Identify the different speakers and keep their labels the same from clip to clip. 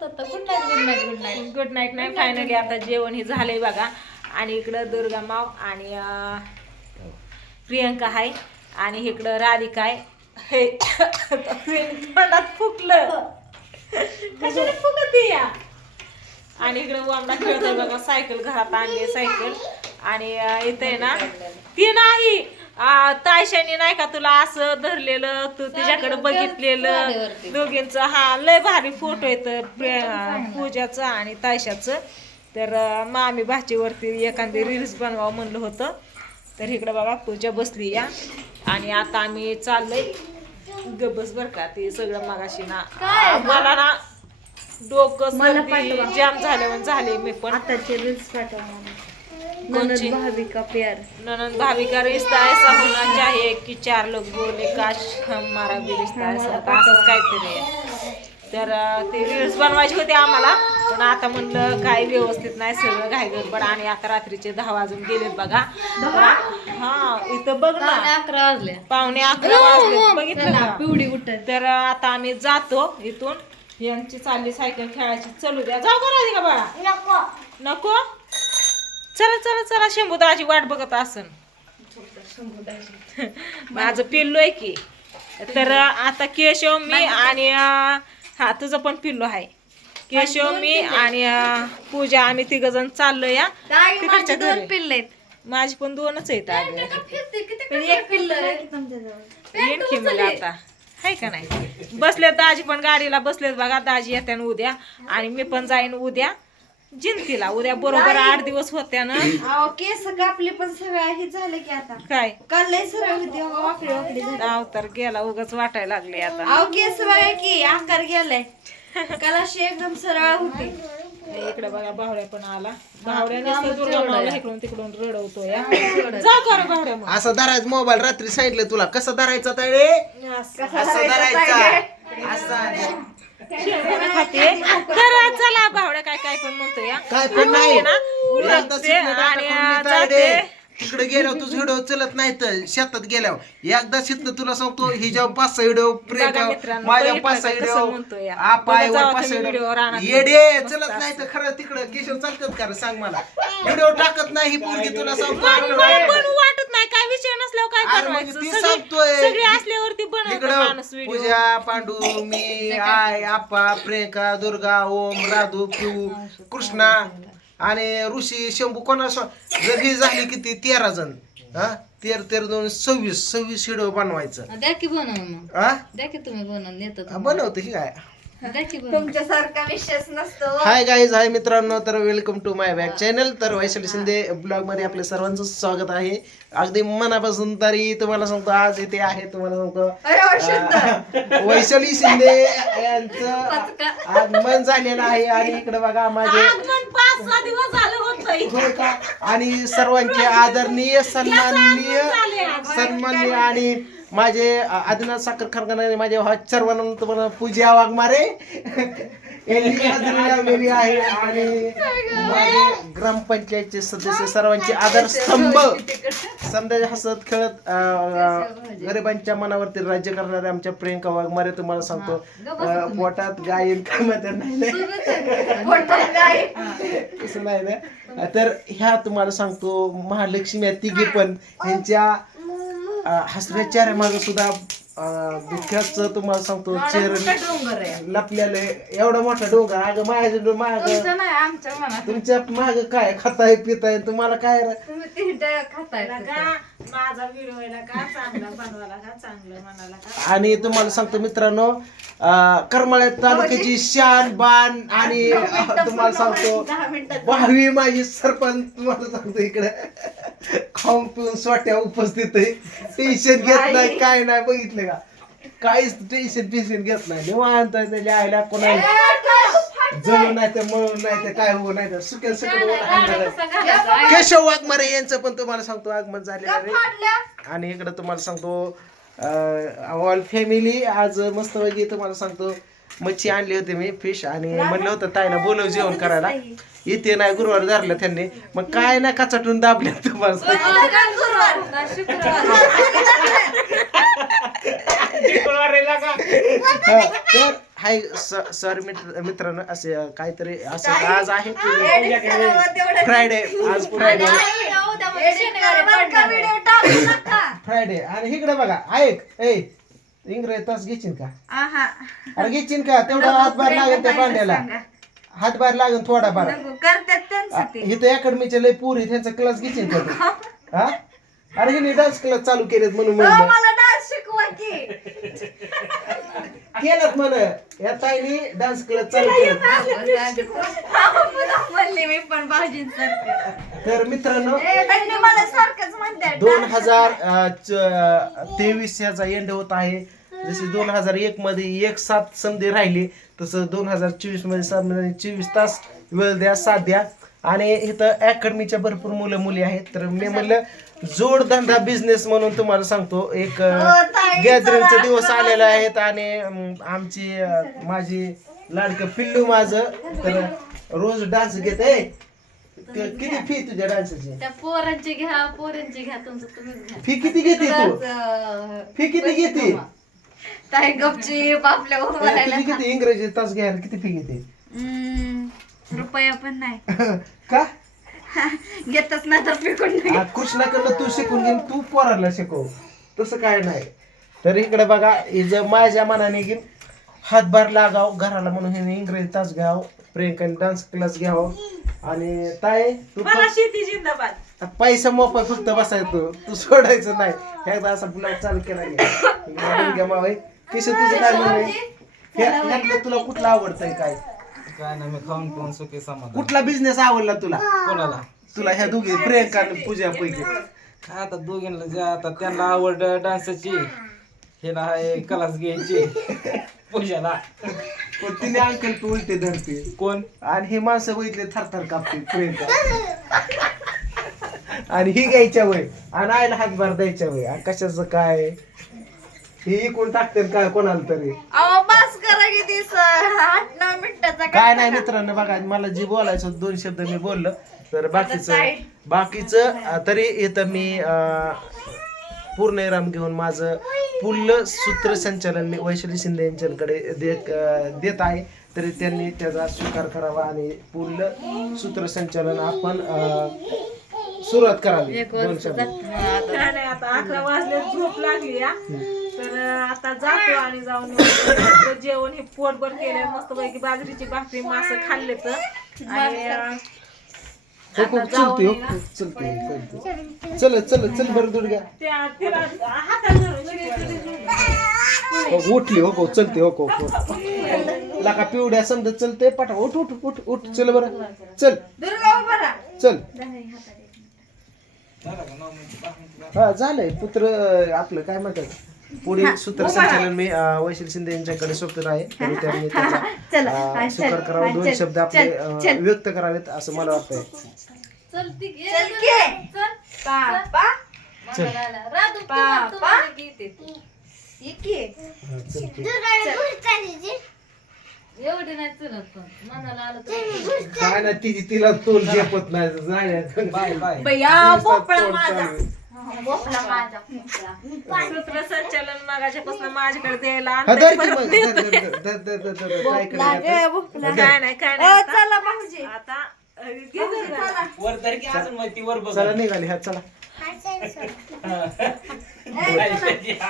Speaker 1: तर good night good night good night
Speaker 2: good night नाही finally आता जेवण हे झालंय बघा. आणि इकडं दुर्गा माव आणि प्रियंका आहे आणि इकडं राधिका आहे. हे तोंडात फुकलं. कशाला फुकत या? आणि इकडं वामडा खेळतोय बघा सायकल घरात आणली सायकल. आणि इथं आहे ना ती नाही. अं, तायशाने नाही का तुला असं धरलेलं तू तिच्याकडे बघितलेलं? दोघींचं हा लय भारी फोटो येत पूजाचं आणि तायशाचं. तर अं, मामी भाचीवरती एखादी रील्स बनवावं म्हणलं होतं. तर इकडं बघा पूजा बसली या. आणि आता आम्ही चाललोय. गबस बर का ते सगळं मगाशी ना मला ना डोकं जाम झाल्यावर झाले मी पण.
Speaker 1: आताचे रील्स पाठवा.
Speaker 2: कोणची?
Speaker 1: ननद भाविका प्यार.
Speaker 2: ननद भाभी का रिश्ता ऐसा होना चाहिए कि चार लोग बोले काश हमारा भी रिश्ता ऐसा होता. असंच काहीतरी आहे. तर अं, ते रील्स बनवायचे होते आम्हाला. पण आता म्हणलं काय व्यवस्थित नाही सगळं घाई गडबड आणि आता रात्रीचे दहा वाजून गेलेत बघा. हा इथं बघ ना.
Speaker 1: अकरा वाजले.
Speaker 2: पावणे अकरा वाजले. बघितलं का?
Speaker 1: पिवडी उठत
Speaker 2: तर आता आम्ही जातो इथून. यांची चालली सायकल खेळायची. चलू द्या. जाऊ का राधिका बाळा? नको. नको? चला चला चला शंभूदाची वाट बघत असन. माझं पिल्लो आहे की. तर आता केशव मी आणि हा तुझं पण पिल्लो आहे. केशव मी आणि पूजा आम्ही तिघ जण चाललो या तिकडच्या
Speaker 1: दोन पिल्ले आहेत.
Speaker 2: माझी पण दोनच आहेत येईन की मला आता. हाय का नाही? बसलेत दाजी पण गाडीला बसलेत बघा. दाजी येत्या उद्या. आणि मी पण जाईन उद्या. जिंतीला उद्या बरोबर आठ दिवस होत्या ना.
Speaker 1: अहो केस कापले पण सगळ्या हे झाले की आता.
Speaker 2: काय?
Speaker 1: काल लय सरळ होती अहो, वाकडी वाकडी झाली.
Speaker 2: नाव तर गेला उगाच वाटायला लागले आता.
Speaker 1: अहो केस बघा की आकार गेलाय. काल अशी एकदम सरळ होती.
Speaker 2: इकडे बघा बावड्या पण आला. दुर्गा मावला इकडून तिकडून रडवतो या जा कर बावड्या मग.
Speaker 3: असं धरायचं मोबाईल रात्री सांगितलं तुला. कसं धरायचा ताळे
Speaker 2: असं.
Speaker 3: असं धरायचा असं
Speaker 2: शेंगदाणा खाते तर चला बावड्या काय काय पण म्हणतो या
Speaker 3: काय पण नाही
Speaker 2: ना
Speaker 3: एकदा
Speaker 2: उरकते
Speaker 3: शिकणं डाटा
Speaker 2: आणि
Speaker 3: करून मी
Speaker 2: जाते
Speaker 3: तायडे. तिकडे गेल्यावर तुझं व्हिडिओ चलत नाही तर शेतात गेल्यावर एकदा शिकलं तुला सांगतो ही जेव्हा पाच सहा व्हिडिओ
Speaker 2: बघा मित्रांनो,
Speaker 3: माझ्या
Speaker 2: बघितलं
Speaker 3: पाच सहा
Speaker 2: का कसं म्हणतोय या?
Speaker 3: व्हिडिओ
Speaker 2: जावा
Speaker 3: पाच सहा
Speaker 2: तुम्ही video रानात.
Speaker 3: व्हिडिओ येडे चलत नाही. तर खरं तिकडं केशव चालतात का रे? सांग मला व्हिडिओ टाकत नाही ही पोरगी तुला सांगतो
Speaker 2: पण काय विषय नसल्यावर काय
Speaker 3: अरे मग
Speaker 2: बनवायचं
Speaker 3: ती
Speaker 2: सगळी
Speaker 3: सांगतोय.
Speaker 2: सगळी असल्यावरती बनवतो माणूस
Speaker 3: इकडं
Speaker 2: व्हिडिओ
Speaker 3: पूजा पांडू मी आय आप्पा प्रियंका दुर्गा ओम राधू पिऊ कृष्णा आणि ऋषी शंभू कोणा जर ही झाली किती तेरा जण. हा? तेर तेर दोन सव्वीस. सव्वीस व्हिडिओ बनवायचं.
Speaker 1: द्या की बनव मग.
Speaker 3: हा?
Speaker 1: द्या की तुम्ही बनवून नेतो
Speaker 3: बनवतो ही काय?
Speaker 1: तुमच्यासारखा विषयच नसतो.
Speaker 3: हाय गाईज हाय मित्रांनो तर welcome to my back channel तर वैशाली शिंदे ब्लॉगमध्ये आपल्या सर्वांचं स्वागत आहे. अगदी मनापासून तरी तुम्हाला सांगतो आज इथे आहे तुम्हाला सांगतो अं, वैशाली शिंदे यांचं आगमन झालेलं आहे. आणि इकडे बघा माझे
Speaker 2: आगमन पाच सहा दिवस झालं होतं
Speaker 3: होय का? आणि सर्वांचे आदरणीय सन्माननीय सन्माननीय आणि माझे आदिनाथ साखर कारखान्याने माझे सर्वांना तुम्हाला पूजा वाघमारे लावलेली आहे आणि माझे ग्रामपंचायतचे सदस्य सर्वांचे आधारस्तंभ समजा हसत खेळत गरिबांच्या मनावरती राज्य करणारे आमच्या प्रियंका वाघमारे तुम्हाला सांगतो. पोटात गायन म्हणतात नाही. ना? तर ह्या तुम्हाला सांगतो महालक्ष्मी तिघे पण ह्यांच्या अं, हसऱ्या चेहऱ्या माग सुद्धा अं, दुःखाचं तुम्हाला सांगतो चेहरा
Speaker 1: डोंगर आहे
Speaker 3: लपलेलं आहे. एवढा मोठा डोंगर अगं माझ्या माग
Speaker 1: तुमचं नाही
Speaker 3: तुमच्या माग काय खाताय पिताय तुम्हाला काय रे?
Speaker 1: तुम्ही तिथे खाताय
Speaker 2: माझा व्हिडिओ आहे का चांगला बनवायला का चांगलं म्हणाला का
Speaker 3: आणि तुम्हाला सांगतो मित्रांनो अं, करमाळ्या तालुक्याची शान बाण आणि अं, तुम्हाला सांगतो भावी माझी सरपंच तुम्हाला सांगतो इकडे. खाऊन पिऊन सोट्या उपस्थित आहे. टेन्शन घेत नाही काय नाही बघितलं का? काहीच टेन्शन टेन्शन घेत नाही. निवांत आहे त्याच्या आईला कोणाला जळू नाही तर मळून नाही तर काय होऊ नाही तर सुकेल सुकेल केशव वाघमारे यांचं पण तुम्हाला सांगतो आगमन झालेलं आहे आणि इकडे तुम्हाला सांगतो ऑल फॅमिली आज मस्त वगैरे तुम्हाला सांगतो मच्छी आणली होती मी फिश आणि म्हणलं होतं ताईला बोलव जेवण करायला इथे नाही गुरुवार धरलं त्यांनी मग काय नाही कचाटून दाबले तुम्हाला. हा, तर हाय सॉरी मित्र मित्रांनो असे काहीतरी असं आज आहे फ्रायडे आज फ्रायडे फ्रायडे आणि इकडे बघा ऐक ए इंग्रज तास घेशील का? अरे घेशील का? तेवढा हातभार लागेल त्या पांड्याला हातभार लागेल थोडा
Speaker 1: ते
Speaker 3: इथं अकॅडमीचे लय पुरी त्यांचा क्लास घेशील का तू? हा? अरे हिने डान्स क्लास चालू केलेत म्हणून म्हणलं.
Speaker 1: मला डान्स शिकवा की.
Speaker 3: म्हण. या ताईने डान्स क्लास चालू केलं
Speaker 1: म्हणले मी पण भाऊजींसारखं
Speaker 3: तर मित्रांनो
Speaker 1: त्यांनी मला सारखंच म्हणतात
Speaker 3: दोन हजार तेवीस याचा एंड होत आहे. जसे दोन हजार एक मध्ये एक सात संधी राहिली तसं दोन हजार चोवीसमध्ये सात म्हणजे चोवीस तास वेळ द्या साथ द्या. आणि इथं अकॅडमीच्या भरपूर मुलं मुली आहेत. तर मी म्हणलं जोडधंदा बिझनेस म्हणून तुम्हाला सांगतो. एक गॅदरिंगचे
Speaker 1: चला.
Speaker 3: दिवस आलेले आहेत आणि आमची माझी लाडकं पिल्लू माझं. तर रोज डान्स घेते. किती फी तुझ्या डान्सची
Speaker 4: त्या पोरांची घ्या पोरांची घ्या तुमचं
Speaker 3: फी किती घेते तू? फी किती घेते?
Speaker 1: ताई गपचीप आपल्या
Speaker 3: किती किती इंग्रजी तास घ्यायला किती फी घेते?
Speaker 1: रुपया पण नाही.
Speaker 3: का?
Speaker 1: घेतच नाही तर पिकून नाही
Speaker 3: आ, कृष्णाकडनं तू शिकून घेईन तू पोराला शिकव. तसं काय नाही. तर इकडे बघा हे जर माझ्या मनाने घेईन हातभार लागाव घराला म्हणून हे इंग्रजी तास घ्याव प्रियंकाने डान्स क्लास घ्याव. आणि ताई तू
Speaker 2: मला शेती जिंदाबाद.
Speaker 3: पैसा मोफत फक्त बसायचो. तू सोडायचं नाही. एकदा असा ब्लॉग चालू केला घ्या मावय किशोर तुझं काय म्हणणं आहे? ह्या- ह्यातलं तुला कुठलं आवडतंय काय?
Speaker 5: काय नाही मी खाऊन पिऊन सुखी समाधान.
Speaker 3: कुठला बिझनेस आवडला तुला?
Speaker 5: कोणाला?
Speaker 3: तुला ह्या दोघी प्रियंका आणि पूजा पैकी.
Speaker 5: आता दोघींना जे आता त्यांना आवड डान्सची हिला आहे क्लास घ्यायची पूजाला.
Speaker 3: पण तिने अंकल तू उलटे धरते.
Speaker 5: कोण?
Speaker 3: आणि हे माणसं बघितले थरथर कापते प्रियंका आणि ही घ्यायच्या वय आणि आईला हातभार द्यायच्या वय आणि कशाचं काय? हे इकून टाकते काय कोणाला तरी?
Speaker 1: अहो बस करा किती आठ नऊ मिनिटाचा
Speaker 3: काय नाही मित्रांनो बघा मला जे बोलायचं होतं, दोन शब्द मी बोललो. तर बाकीचं. बाकीचं अं, तरी इथं मी अं, पूर्णविराम घेऊन माझं पुल्ल सूत्रसंचालन मी वैशाली शिंदे यांच्याकडे देत अं, देत आहे. तरी त्यांनी त्याचा स्वीकार करावा आणि पुल्ल सूत्रसंचालन आपण अं, सुरुवात करावी. दोन शब्द.
Speaker 2: काय नाही आता अकरा वाजले झोप लागली या तर आता जातो आणि जाऊन जेवण हे पोटभर केलंय. मस्त पैकी बाजरीची भाकरी मासं खाल्ले तर. आणि अं,
Speaker 3: हो, चलते हो, चलते चलते. चल चल चल बरं दूर घ्या.
Speaker 2: त्या तिला हातात धरून शिकवायला.
Speaker 3: हो, उठली हो हो चलते हो हो हो. लाका पिवड्या समजा चलते पाठा उठ उठ उठ उठ चल बरं. चल.
Speaker 1: दुर्गा उभा राहा.
Speaker 3: चल? हा झालंय पुत्र अं, आपलं काय म्हणतात? पुढील सूत्रसंचालन मी अं, वैशिल शिंदे यांच्याकडे सोपत आहे तरी त्यांनी त्याचा,
Speaker 1: चला,
Speaker 3: अं,
Speaker 1: चल,
Speaker 3: स्वीकार करावा दोन
Speaker 1: चल,
Speaker 3: शब्द आपले
Speaker 1: चल,
Speaker 3: अं,
Speaker 1: चल.
Speaker 3: व्यक्त करावेत असं मला वाटतंय
Speaker 4: चल ती घे.
Speaker 1: चल की.
Speaker 4: चल.
Speaker 1: पापा
Speaker 3: चल
Speaker 4: मला राधू
Speaker 1: पा-
Speaker 4: तुम्हाला-
Speaker 1: पा.
Speaker 4: तुम्हाला घेते.
Speaker 1: ये की.
Speaker 3: हा, चल की.
Speaker 4: एवढी नाही चलत पण मनाला आलं तर
Speaker 3: काय ना तिची तिला तोल झेपत नाही.
Speaker 5: बाय बाय
Speaker 1: भोपळा माझा
Speaker 2: मागाच्यापासून माझ्याकडे द्यायला
Speaker 3: हा,
Speaker 2: आणलंय
Speaker 3: धर की
Speaker 2: परत
Speaker 3: मग,
Speaker 2: नेत.
Speaker 3: धर, धर, धर, धर, धर, धर, धर, काय
Speaker 1: भोपळा
Speaker 3: करायचं?
Speaker 1: गे, भोपळा.
Speaker 2: काय नाही काय
Speaker 1: अ,
Speaker 2: नाही आता-
Speaker 1: चला भाऊजी
Speaker 2: आता अं, घे जरा.
Speaker 5: वर तरी की अजून माहिती वर बघ
Speaker 3: चला निघाली हा चला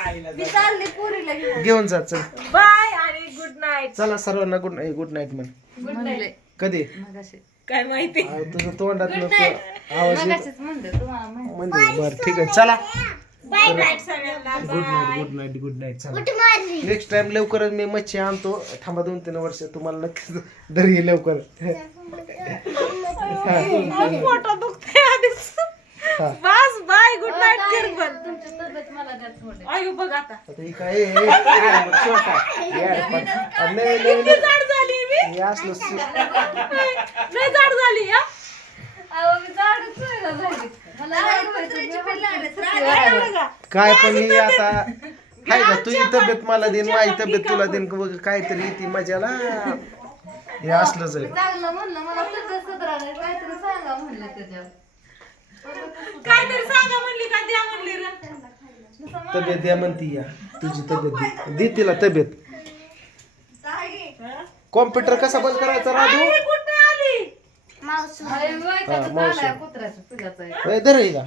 Speaker 5: आईला
Speaker 1: मी चालली पुरीला घेऊन
Speaker 3: घेऊन जा चल
Speaker 2: बाय आणि गुड नाईट
Speaker 3: चला सर्वांना गुड नाईट गुड नाईट म्हण
Speaker 4: म्हणले
Speaker 3: कधी
Speaker 2: काय माहिती?
Speaker 3: अहो, तुझं तोंडात नको आवाज येत-
Speaker 4: मगाशीच म्हणलं तुम्हाला माहिती.
Speaker 3: म्हणजे बरं ठीक आहे चला.
Speaker 2: सगळ्यांना.
Speaker 3: Good night good night good night चला. नेक्स्ट टाइम लवकरच मी मच्छी आणतो. थांबा दोन तीन वर्ष तुम्हाला नक्की दरी लवकर.
Speaker 2: फोटो दुखते आधीच.
Speaker 3: हा.
Speaker 2: बस बाय गुड नाईट कर पण
Speaker 4: तुमची तब्येत मला द्या थोडी
Speaker 2: अयो बघ आता.
Speaker 3: आता ही काय काय मग छोटा. यार पण आणि नवीन नवीन.
Speaker 2: किती जाड झाली मी
Speaker 3: हे असलं सु-
Speaker 2: लय जाड झाली
Speaker 4: मी नाही मी
Speaker 2: का?
Speaker 3: काय पण ही आता. हाय का तुझी तब्येत मला देईन माझी तब्येत तुला देईन बघ काहीतरी ती मजाला. हे असलंच आहे.
Speaker 4: चांगलं म्हणलं मला तब्येत सुधारणार काहीतरी सांगा म्हणलं त्याच्यावर.
Speaker 2: काहीतरी सांगा म्हणली का द्या म्हणली रे.
Speaker 3: तब्येत द्या म्हणती या. तुझी तब्येत दे. दे तिला तब्येत. कॉम्प्युटर कसा बंद करायचा राधू
Speaker 2: कुठं आली?
Speaker 1: मावशी.
Speaker 4: अरे, वय त्याचं
Speaker 3: हा, मावशी.
Speaker 4: चालू आहे कुत्र्याचं तुझ्याचं
Speaker 3: होय, धर हे का